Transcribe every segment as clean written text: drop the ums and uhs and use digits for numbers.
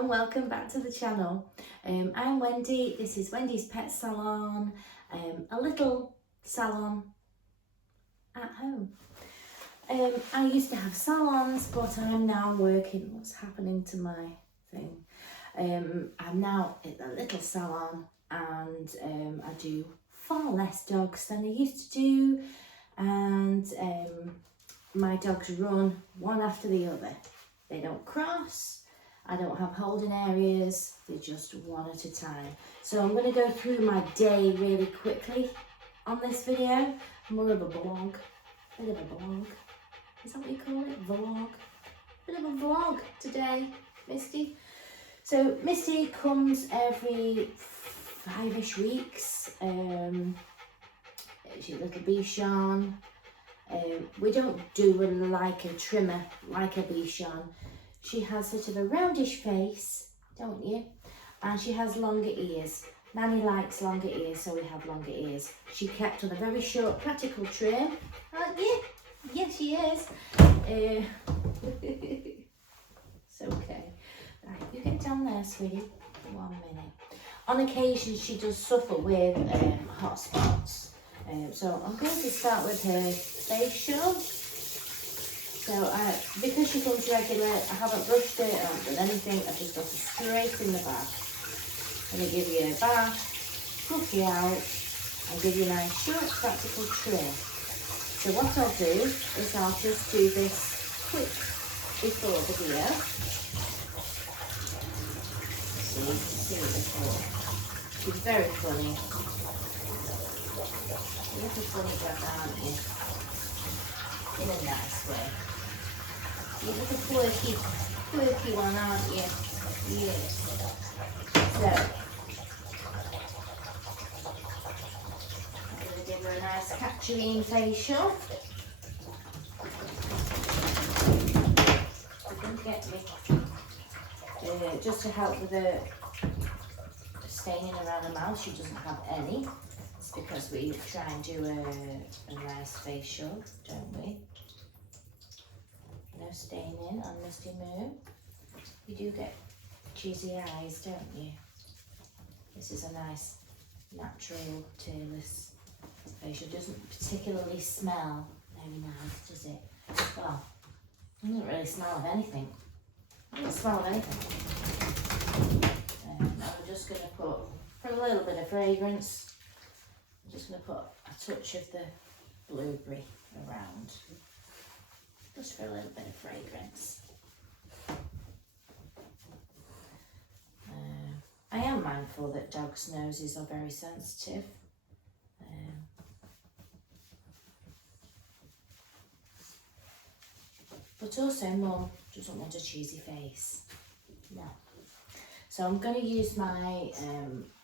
and welcome back to the channel. I'm Wendy, this is Wendy's Pet Salon, a little salon at home. I used to have salons, but I'm now working. What's happening to my thing? I'm now at the little salon and I do far less dogs than I used to do, and my dogs run one after the other. They don't cross. I don't have holding areas, they're just one at a time. So I'm going to go through my day really quickly on this video. More of a vlog, bit of a vlog. Is that what you call it? Vlog? Bit of a vlog today, Misty. So Misty comes every 5-ish weeks. She's a little Bichon. We don't do like a trimmer, like a Bichon. She has sort of a roundish face, don't you? And she has longer ears. Nanny likes longer ears, so we have longer ears. She kept on a very short practical trim, aren't you? Yes, she is. It's okay. Right, you get down there, sweetie. 1 minute. On occasion, she does suffer with hot spots. So I'm going to start with her facial. So because she comes regular, I haven't brushed it, I haven't done anything, I've just got her straight in the bath. I'm going to give you a bath, fluff you out, and give you a nice short practical trim. So what I'll do is I'll just do this quick before video. See it before. She's very funny. You're a funny dog, aren't you? In a nice way. You're just a quirky one, aren't you? Yes. So, I'm going to give her a nice capturing facial. Don't get me. Just to help with the staining around the mouth, she doesn't have any. It's because we try and do a nice facial, don't we? No staining on Misty Moo. You do get cheesy eyes, don't you? This is a nice, natural, tearless facial. Doesn't particularly smell very nice, does it? Well, it doesn't really smell of anything. It doesn't smell of anything. I'm just going to put, for a little bit of fragrance, I'm just going to put a touch of the blueberry around. Just for a little bit of fragrance. I am mindful that dogs' noses are very sensitive. But also Mum doesn't want a cheesy face. No. So I'm going to use my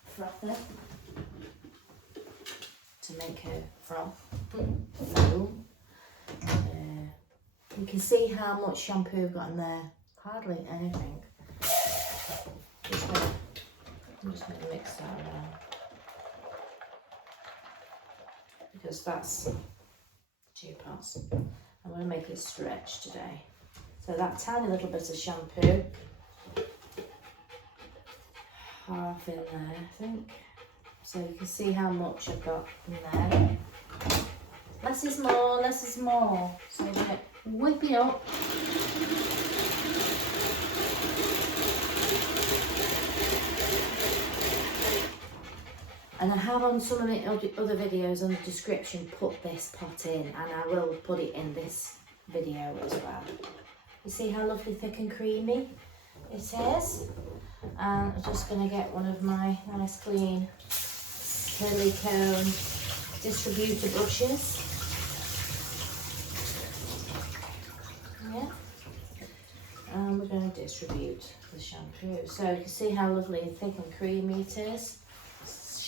frother to make her froth. No. You can see how much shampoo I've got in there. Hardly anything. I'm just going to mix that around. Because that's 2 pots. I'm going to make it stretch today. So that tiny little bit of shampoo. Half in there, I think. So you can see how much I've got in there. Less is more, less is more. So I'm going to whip it up. And I have on some of the other videos on the description put this pot in, and I will put it in this video as well. You see how lovely, thick and creamy it is? And I'm just going to get one of my nice clean silicone distributor brushes. Yeah. And we're going to distribute the shampoo. So you can see how lovely and thick and creamy it is.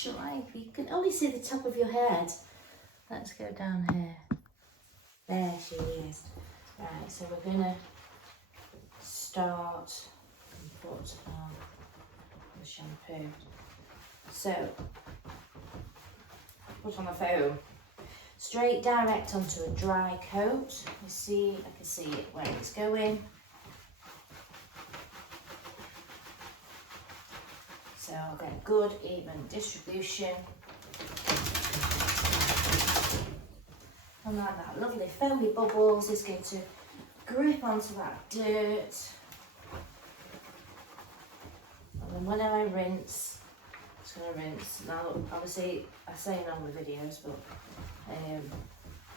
You can only see the top of your head. Let's go down here. There she is. Right, so we're going to start and put on the shampoo. So, put on the foam. Straight direct onto a dry coat. You see, I can see it where it's going. I'll get good even distribution. And like that lovely foamy bubbles is going to grip onto that dirt. And then when I rinse, I'm just going to rinse. Now, obviously, I say in all the videos, but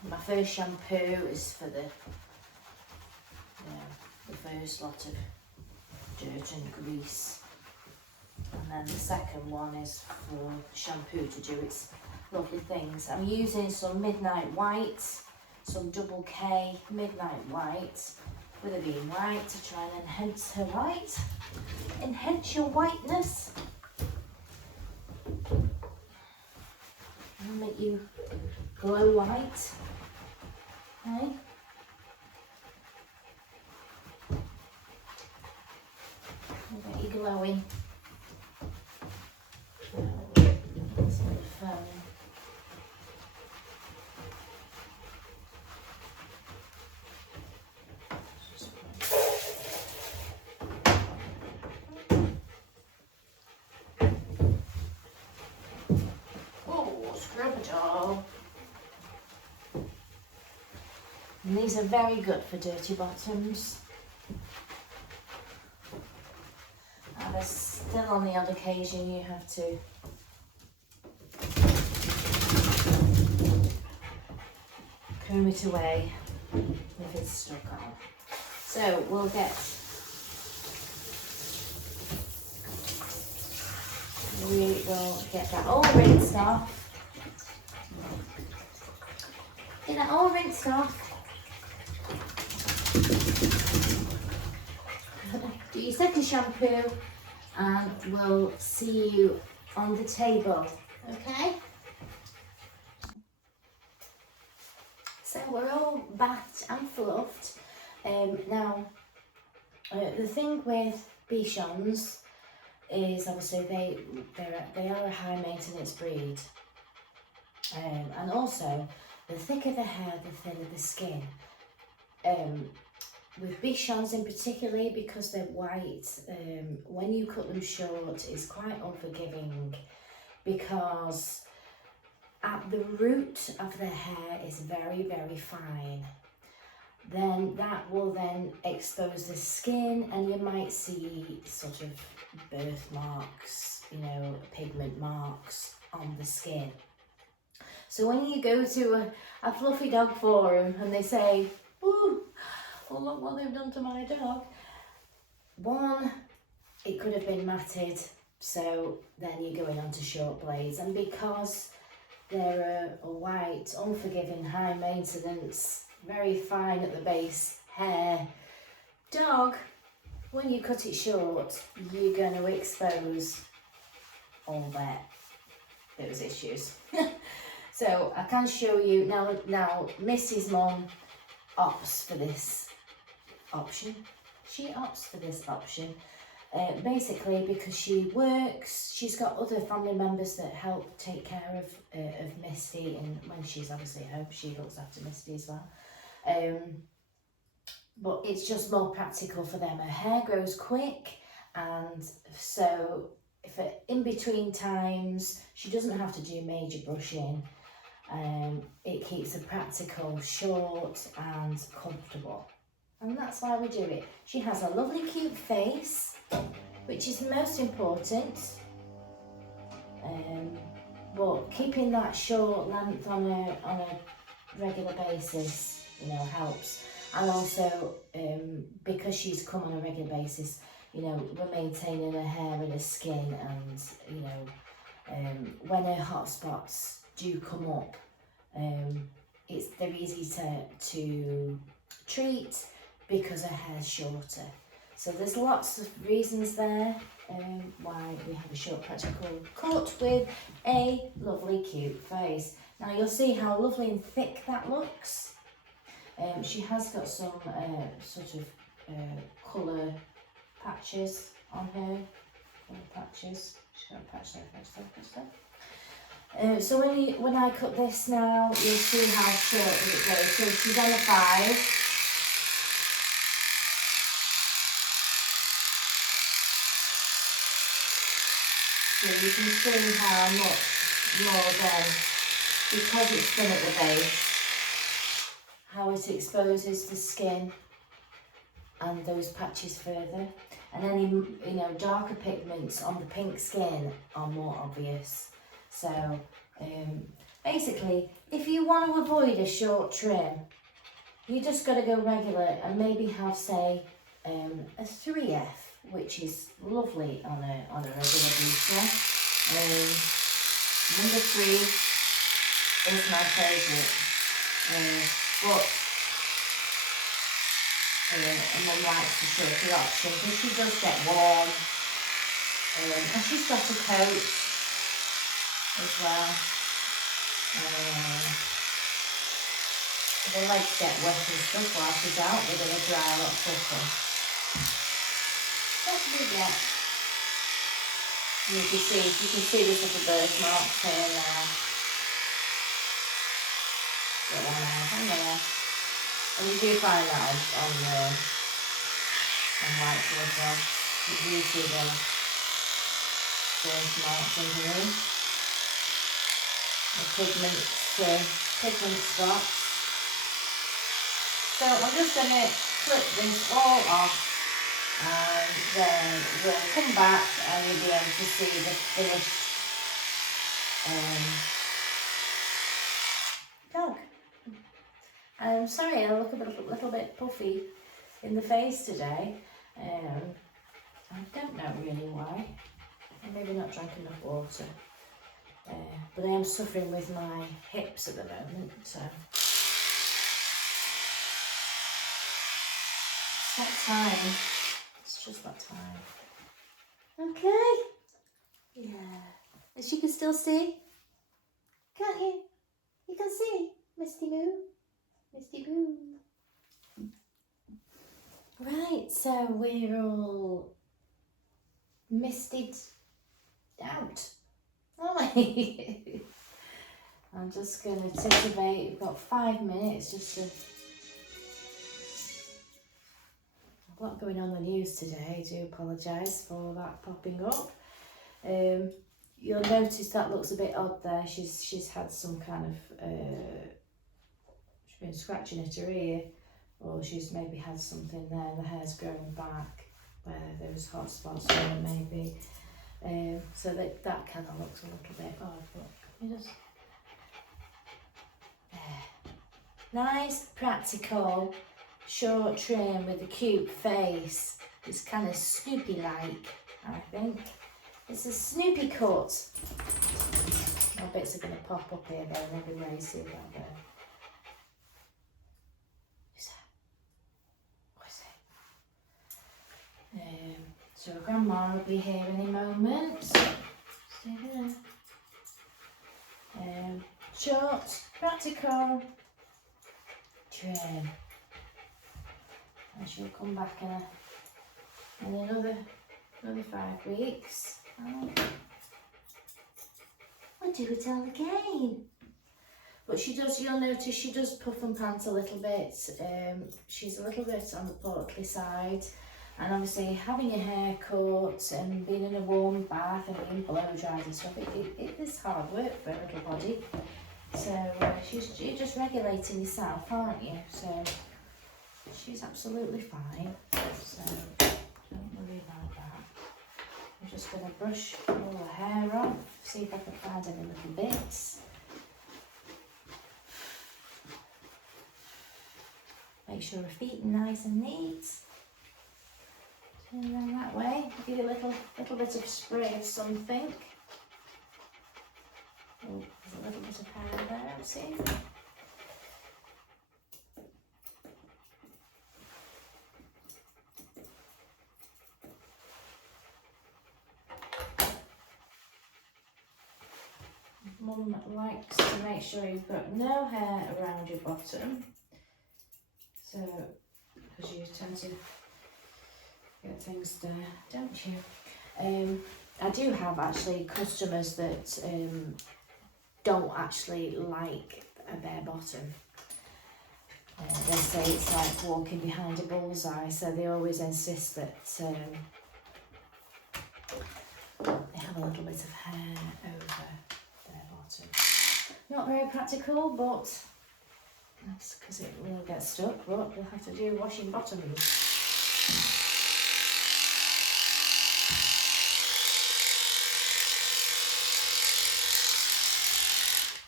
my first shampoo is for the first lot of dirt and grease. And then the second one is for shampoo to do its lovely things. I'm using some Midnight White, some double K Midnight White with a bean white to try and enhance her white. Enhance your whiteness. And make you glow white. Okay? I'll get you glowing. And these are very good for dirty bottoms. And there's still on the odd occasion you have to comb it away if it's stuck on. So we will get that all rinsed off. Get that all rinsed off. Do your second shampoo and we'll see you on the table, okay? So we're all bathed and fluffed. Now, the thing with Bichons is obviously they are a high maintenance breed, and also the thicker the hair, the thinner the skin. With Bichons in particular, because they're white, when you cut them short, it's quite unforgiving because at the root of the hair is very, very fine. Then that will then expose the skin and you might see sort of birthmarks, you know, pigment marks on the skin. So when you go to a fluffy dog forum and they say, "Ooh, well, look what they've done to my dog." One, it could have been matted, so then you're going on to short blades. And because they're a white, unforgiving, high maintenance, very fine at the base hair dog, when you cut it short, you're going to expose all those issues. So I can show you now. Mrs. Mum opts for this option. She opts for this option basically because she works. She's got other family members that help take care of Misty, and when she's obviously home, she looks after Misty as well. But it's just more practical for them. Her hair grows quick, and so if in between times she doesn't have to do major brushing. It keeps her practical, short and comfortable, and that's why we do it. She has a lovely cute face, which is most important, but keeping that short length on a regular basis, you know, helps. And also because she's come on a regular basis, you know, we're maintaining her hair and her skin, and you know, when her hot spots do come up, they're easy to treat because her hair's shorter. So there's lots of reasons there why we have a short practical cut with a lovely cute face. Now you'll see how lovely and thick that looks. She has got some sort of colour patches on her. Patches. She's got a patch there. So when I cut this now, you'll see how short it goes. So she's on a 5. So you can see how much more then, because it's thin at the base, how it exposes the skin and those patches further. And any, you know, darker pigments on the pink skin are more obvious. So basically, if you want to avoid a short trim, you just got to go regular and maybe have, say, a 3F, which is lovely on a regular bleacher. Number 3 is my favourite, but Mum likes the shorter option because she does get warm, and she's got a coat as well. The legs get wet and stuff while she's out, they're going to dry a lot quicker. What do we get? You can see the little birthmarks here now. Get one out and there. And you do find that on white as well. You do see the birthmarks underneath. The pigment spots. So I'm just going to clip this all off, and then we'll come back and you'll be able to see the finished dog. I'm sorry, I look a little bit puffy in the face today. I don't know really why. I maybe not drank enough water. But I am suffering with my hips at the moment, so it's that time. It's just that time. Okay. Yeah. As you can still see, can't you? You can see, Misty Moo. Misty Moo. Right, so we're all misted out, aren't we? I'm just going to titivate. We've got 5 minutes just to... A lot going on the news today. I do apologise for that popping up. You'll notice that looks a bit odd there. She's had some kind of... she's been scratching at her ear, or she's maybe had something there. The hair's growing back where those hot spots were maybe. So that kind of looks a little bit odd. But you just... Nice, practical, short trim with a cute face. It's kind of Snoopy-like, I think. It's a Snoopy cut. More bits are going to pop up here though, maybe where you see that there. Who's that? What is it? So Grandma will be here in a moment. Stay there. Short, practical, trim. And she'll come back in another 5 weeks. We'll do it all again. But she does, you'll notice she does puff and pant a little bit. She's a little bit on the portly side. And obviously having your hair cut and being in a warm bath and being blow dried and stuff, it is hard work for a little body. So you're just regulating yourself, aren't you? So she's absolutely fine. So don't worry about that. I'm just going to brush all the hair off, see if I can find any little bits. Make sure her feet are nice and neat. Turn around that way. Give you a little bit of spray of something. Oh, there's a little bit of hair there, see? Mum likes to make sure you've got no hair around your bottom. So, because you tend to get things there, don't you? I do have actually customers that don't actually like a bare bottom. They say it's like walking behind a bullseye, so they always insist that they have a little bit of hair over their bottom. Not very practical, but that's because it will get stuck, but we'll have to do washing bottoms.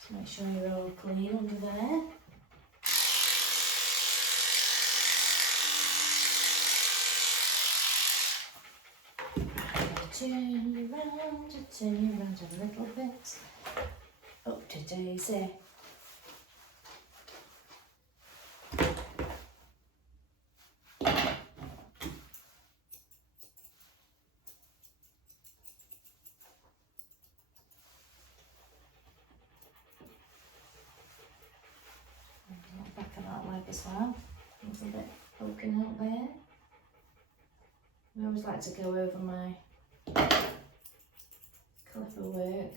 So make sure you're all clean under there. Turn you round a little bit. Up to Daisy. Back of that leg as well. A little bit poking out there. I always like to go over my clipper work.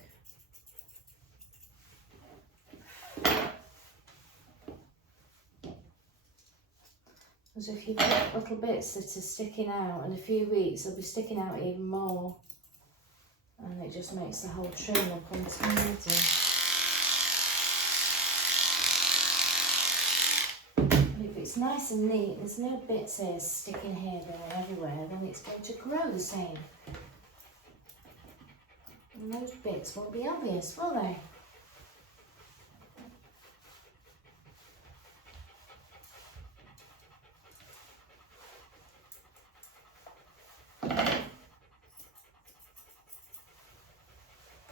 Because if you've got little bits that are sticking out, in a few weeks they'll be sticking out even more, and it just makes the whole trim look untidy. But if it's nice and neat, there's no bits here sticking here, there, everywhere, then it's going to grow the same. And those bits won't be obvious, will they?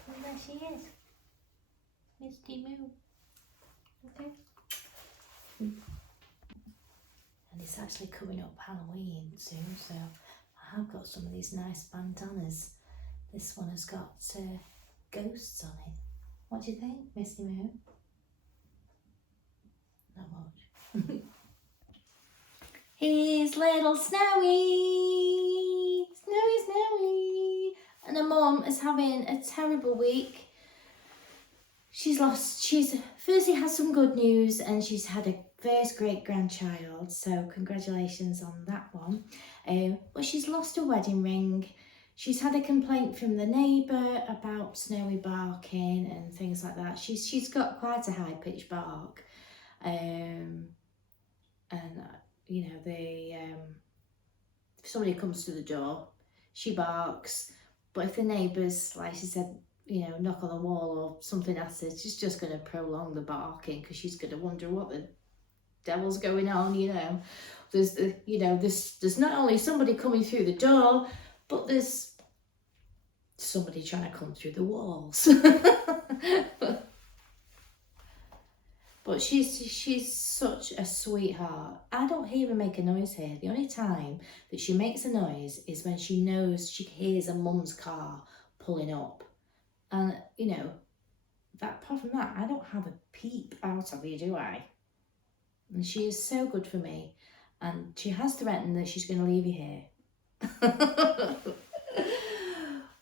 And there she is. Misty Moo. Okay. And it's actually coming up Halloween soon, so I have got some of these nice bandanas. This one has got ghosts on it. What do you think, Misty Moo? Not much. Here's little Snowy! Snowy, Snowy! And her mum is having a terrible week. She's firstly had some good news, and she's had a first great grandchild, so congratulations on that one. But she's lost a wedding ring. She's had a complaint from the neighbour about Snowy barking and things like that. She's got quite a high pitched bark, and you know, if somebody comes to the door, she barks. But if the neighbours, like she said, you know, knock on the wall or something at her, she's just going to prolong the barking, because she's going to wonder what the devil's going on. You know, there's not only somebody coming through the door, but there's somebody trying to come through the walls. But she's such a sweetheart. I don't hear her make a noise here. The only time that she makes a noise is when she knows she hears her mum's car pulling up. And, you know, apart from that, I don't have a peep out of you, do I? And she is so good for me. And she has threatened that she's going to leave you here.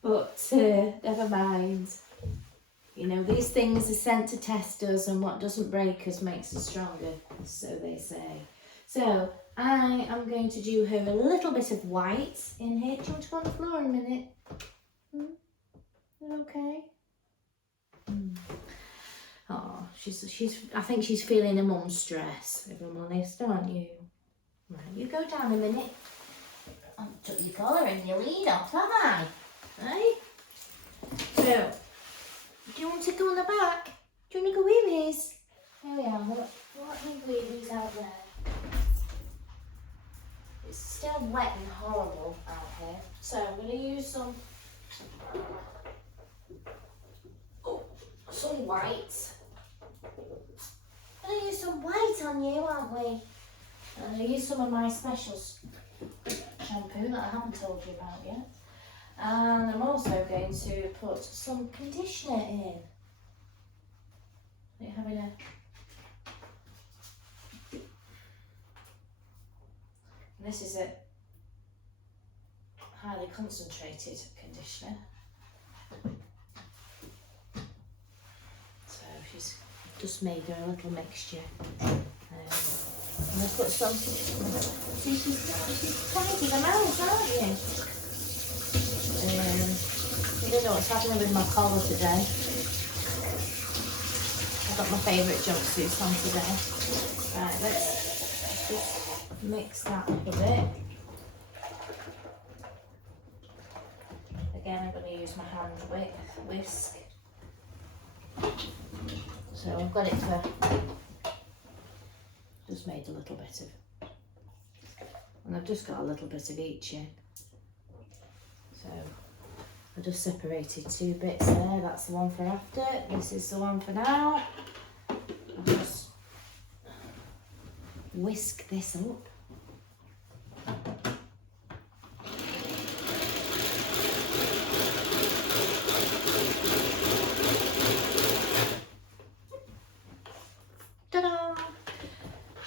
But never mind. You know, these things are sent to test us, and what doesn't break us makes us stronger, so they say. So I am going to do her a little bit of white in here. Do you want to go on the floor in a minute? Okay. Oh, I think she's feeling her mum's stress, if I'm honest, aren't you? Right, you go down a minute. I took your collar and your lead off, have I? Hey? So, do you want to go on the back? Do you want to go wheelies? There we are. Let me wheelies out there. It's still wet and horrible out here. So I'm going to use some white. I'm going to use some white on you, aren't we? And I'm going to use some of my special shampoo that I haven't told you about yet. And I'm also going to put some conditioner in. Are you having a... This is a highly concentrated conditioner. So she's just made her a little mixture. I'm going to put some... See, she's tidy them out, aren't you? don't know what's happening with my collar today. I've got my favourite jumpsuits on today. Right, let's just mix that up a bit. Again, I'm going to use my hand whisk. So I've got it for, just made a little bit of, and I've just got a little bit of each in. So I just separated 2 bits there. That's the one for after. This is the one for now. I'll just whisk this up. Ta-da!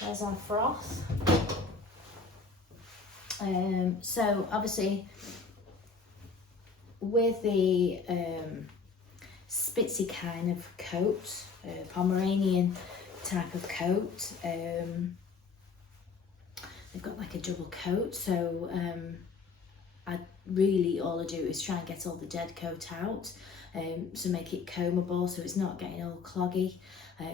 There's our froth. So obviously with the Spitzy kind of coat, Pomeranian type of coat, they've got like a double coat, so all I do is try and get all the dead coat out, so make it combable so it's not getting all cloggy,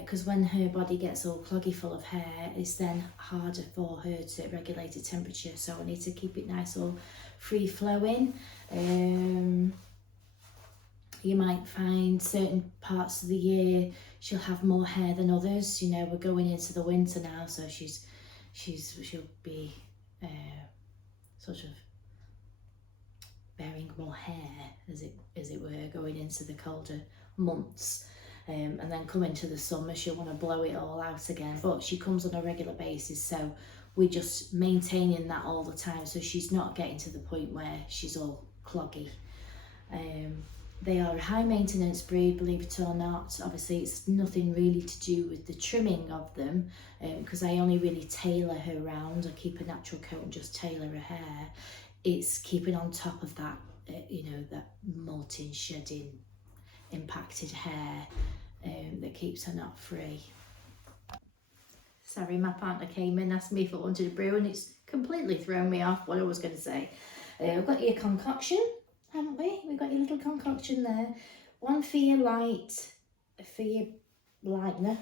because when her body gets all cloggy full of hair, it's then harder for her to regulate the temperature, so I need to keep it nice all free flowing. You might find certain parts of the year she'll have more hair than others. You know, we're going into the winter now, so she'll be sort of bearing more hair, as it were, going into the colder months. And then coming to the summer, she'll want to blow it all out again. But she comes on a regular basis, so we're just maintaining that all the time, so she's not getting to the point where she's all cloggy. They are a high maintenance breed, believe it or not. Obviously it's nothing really to do with the trimming of them, because I only really tailor her round. I keep a natural coat and just tailor her hair. It's keeping on top of that, you know, that molting, shedding, impacted hair that keeps her not free. Sorry, my partner came in, asked me if I wanted a brew, and it's completely thrown me off what I was going to say. We've got your concoction, haven't we? We've got your little concoction there. One for your light, for your lightener,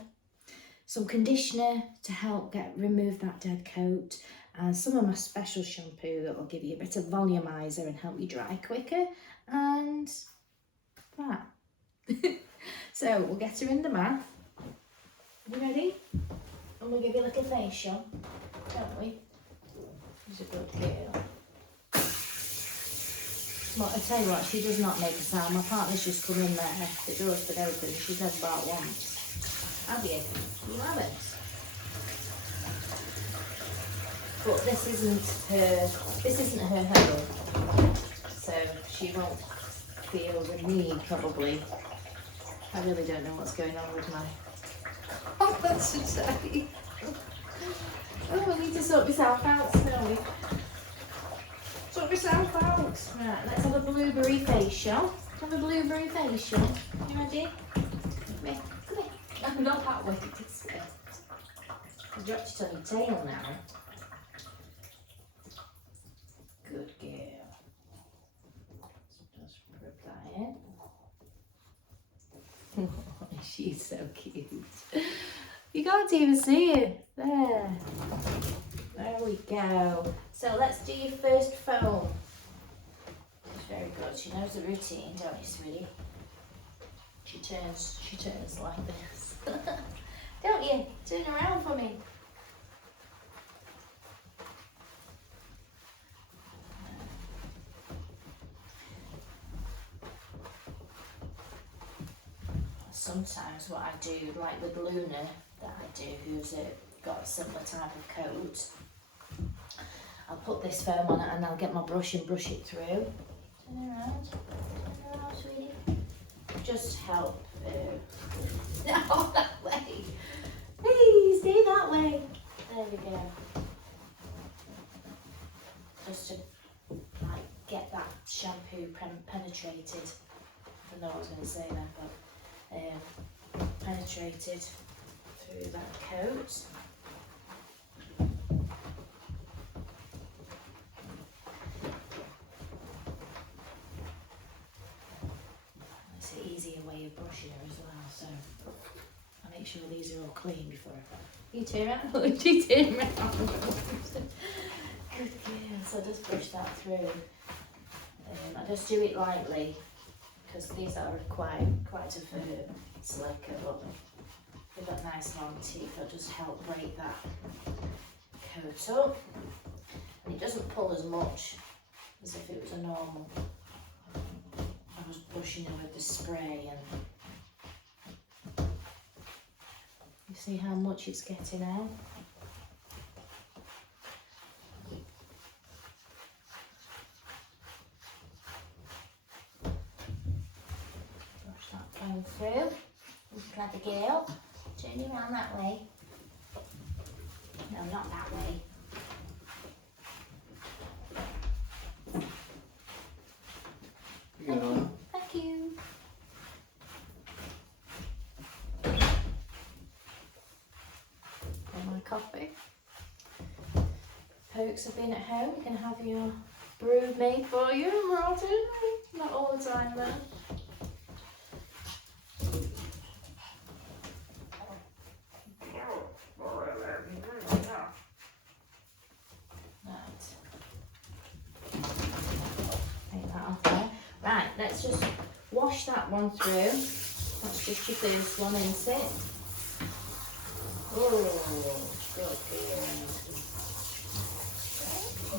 some conditioner to help remove that dead coat, and some of my special shampoo that will give you a bit of volumizer and help you dry quicker, and that. So we'll get her in the bath. You ready? And we'll give you a little facial, don't we? She's a good girl. Well, I tell you what, she does not make a sound. My partner's just come in there, the door's been open, she's never barked once. Have you? You haven't. But this isn't her home, so she won't feel the need, probably. I really don't know what's going on with my... Oh, that's should say. Oh, I need to sort myself out, don't we? Sort myself out. Right, let's have a blueberry facial. Have a blueberry facial. You ready? Come here. Come here. Oh, not that way, this way. You've dropped it on your tail now. Good girl. Just rub that in. She's so cute. You can't even see it. There. There we go. So let's do your first foam. She's very good. She knows the routine, don't you, sweetie? She turns like this. Don't you? Turn around for me. Sometimes what I do, like with Luna, that I do, who's got a similar type of coat, I'll put this foam on it and I'll get my brush and brush it through. Turn around, sweetie. Just help. No, that way. Please, stay that way. There we go. Just to like get that shampoo penetrated. I don't know what I was going to say there, but penetrated through that coat. so I make sure these are all clean before you turn around. You turn around. Good girl. So just brush that through. I just do it lightly because these are quite a slicker, but they've got nice long teeth. They'll just help break that coat up, and it doesn't pull as much as if it was a normal. I was brushing it with the spray, and you see how much it's getting out. Brush that going through. Clever girl. Turn you around that way. No, not that way. Yeah. Thank you. And my coffee. Pokes have been at home. You can have your brew made for you, Martin. Not all the time though. Right, let's just wash that one through. That's just your first one, isn't it? Oh, good girl.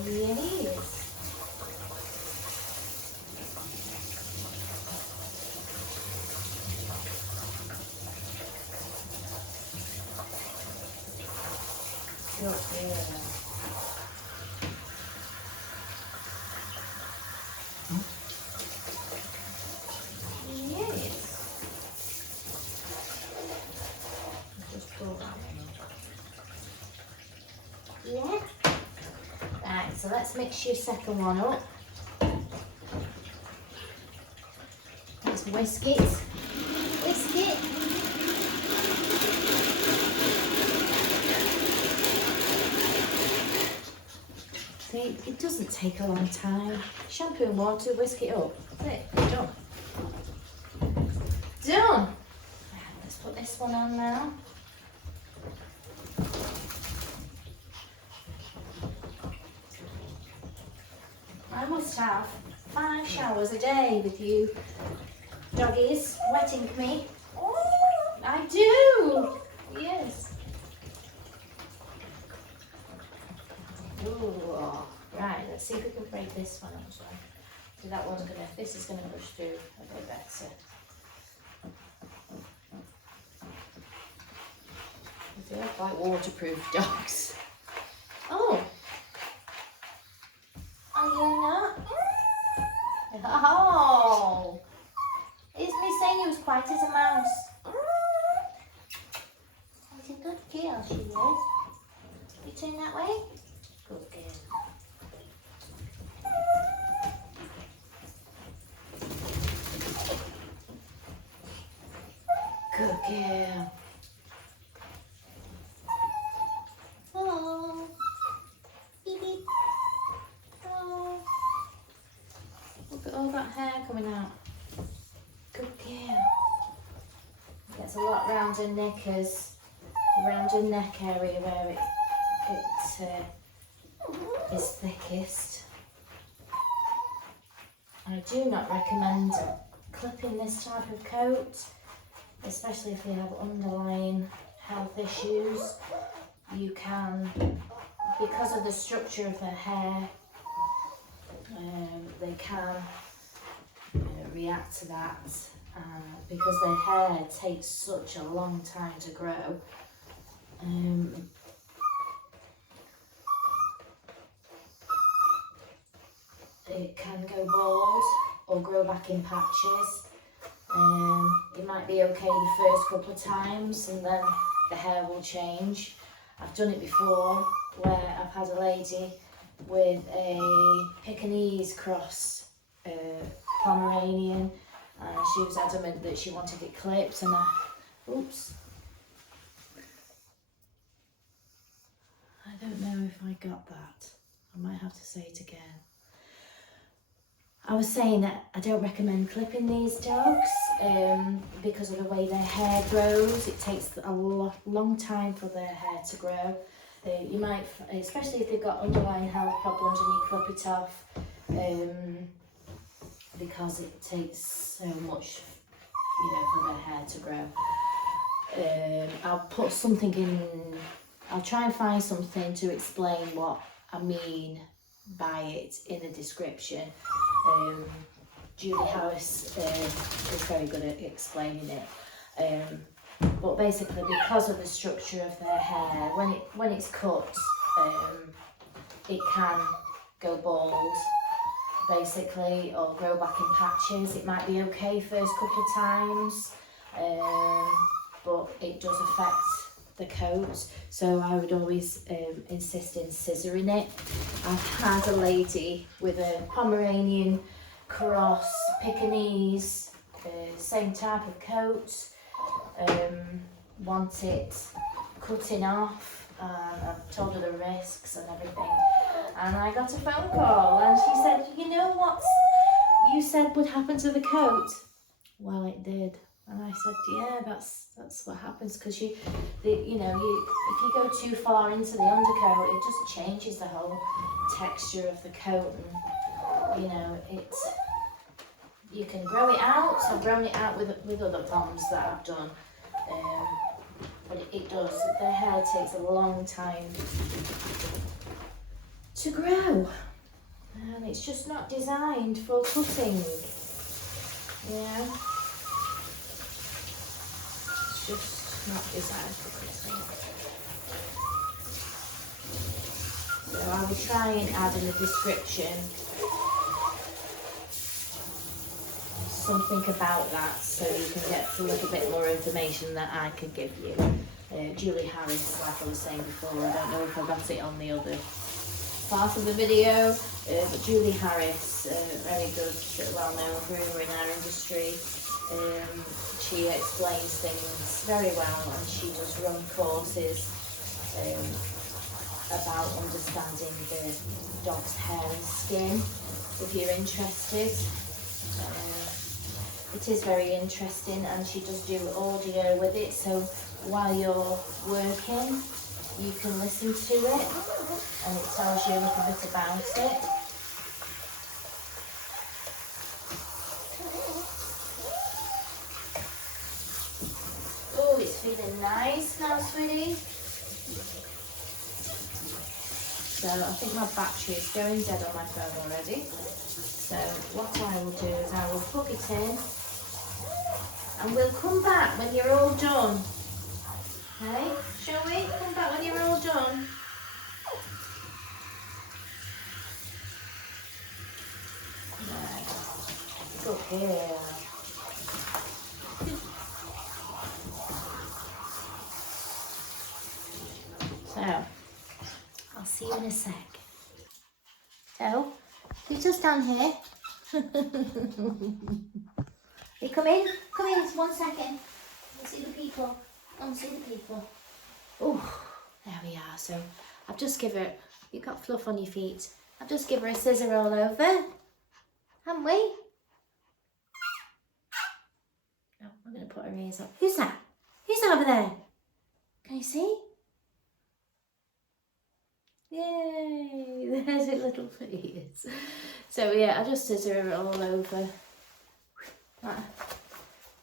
Yes. Good girl. Yeah. Right, so let's mix your second one up. Let's whisk it. Whisk it. See, it doesn't take a long time. Shampoo and water, whisk it up. That's it. Done. Done. Right, let's put this one on now. I must have 5 showers a day with you doggies wetting me. I do. Yes. Ooh. Right, let's see if we can break this one up. So this is gonna push through a bit better. I feel like waterproof dogs. Oh. Are you not? Oh! Is Miss Amy was quiet as a mouse? She's a good girl, she is. You turn that way? Good girl. Good girl. Oh. Beep beep. Oh. Look at all that hair coming out. Good girl. Gets a lot round her knickers, around her neck area where it is thickest. I do not recommend clipping this type of coat, especially if you have underlying health issues. You can, because of the structure of their hair, they can react to that because their hair takes such a long time to grow. It can go bald or grow back in patches. It might be okay the first couple of times and then the hair will change. I've done it before where I've had a lady with a Pekingese cross Pomeranian, and she was adamant that she wanted it clipped, and oops. I don't know if I got that. I might have to say it again. I was saying that I don't recommend clipping these dogs because of the way their hair grows. It takes a long time for their hair to grow. You might, especially if they've got underlying health problems and you clip it off, because it takes so much, for their hair to grow. I'll put something in, I'll try and find something to explain what I mean by it in the description. Julie Harris is very good at explaining it. But basically, because of the structure of their hair, when it's cut, it can go bald, basically, or grow back in patches. It might be okay first couple of times, but it does affect the coat. So I would always insist in scissoring it. I've had a lady with a Pomeranian cross Pekingese, same type of coat, want it cutting off. I've told her the risks and everything, and I got a phone call and she said, you know what you said would happen to the coat? Well, it did. And I said, yeah, that's what happens, because if you go too far into the undercoat, it just changes the whole texture of the coat, and you can grow it out. So I've grown it out with other poms that I've done, but it does. Their hair takes a long time to grow, and it's just not designed for cutting. Just not designed for cutting. So I will try and add in the description something about that, so you can get a little bit more information that I could give you. Julie Harris, like I was saying before, I don't know if I got it on the other part of the video, but Julie Harris, very good, well-known groomer in our industry. She explains things very well, and she does run courses about understanding the dog's hair and skin, if you're interested. It is very interesting, and she does do audio with it, so while you're working you can listen to it and it tells you a little bit about it. Oh, it's feeling nice now, sweetie. So I think my battery is going dead on my phone already. So what I will do is I will plug it in and we'll come back when you're all done. Okay, shall we? Come back when you're all done. Right. Good girl. So, I'll see you in a sec. So, you just stand here. You come in, it's 1 second. I'll see the people. Oh, there we are. So I've just give her, you've got fluff on your feet. I've just give her a scissor all over, haven't we? No, I'm going to put her ears up. Who's that? Who's that over there? Can you see? Yay, there's her little ears. So yeah, I just scissor her all over.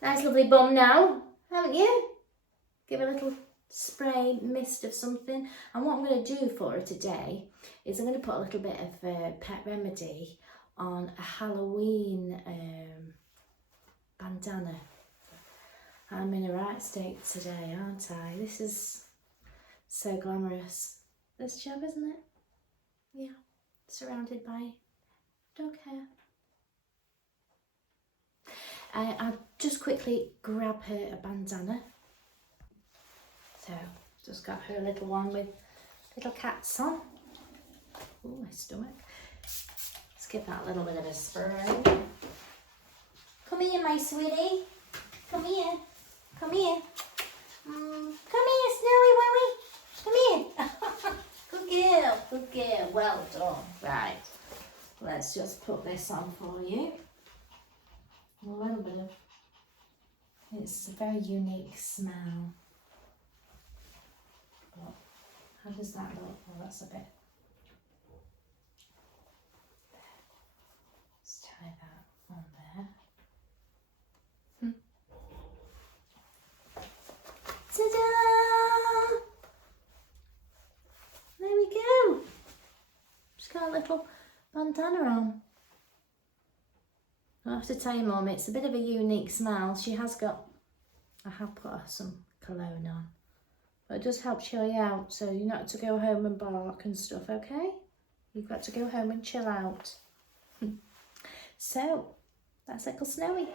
Nice lovely bum now, haven't you? Give her a little spray mist of something. And what I'm going to do for her today is I'm going to put a little bit of Pet Remedy on a Halloween bandana. I'm in a right state today, aren't I? This is so glamorous. This job, isn't it? Yeah, surrounded by dog hair. I'll just quickly grab her a bandana. So, just got her a little one with little cats on. Oh, my stomach. Let's give that a little bit of a spray. Come here, my sweetie. Come here. Come here. Come here, Snowy Wowie. Come here. Good girl. Good girl. Well done. Right. let's just put this on for you. A little bit of, it's a very unique smell. But how does that look? Well, that's a bit. Let's tie that on there. Ta-da! There we go. She's got a little bandana on. I have to tell you, Mum, it's a bit of a unique smell. She has got, I have put her some cologne on. But it does help chill you out, so you're not to go home and bark and stuff, okay? You've got to go home and chill out. So, that's little Snowy.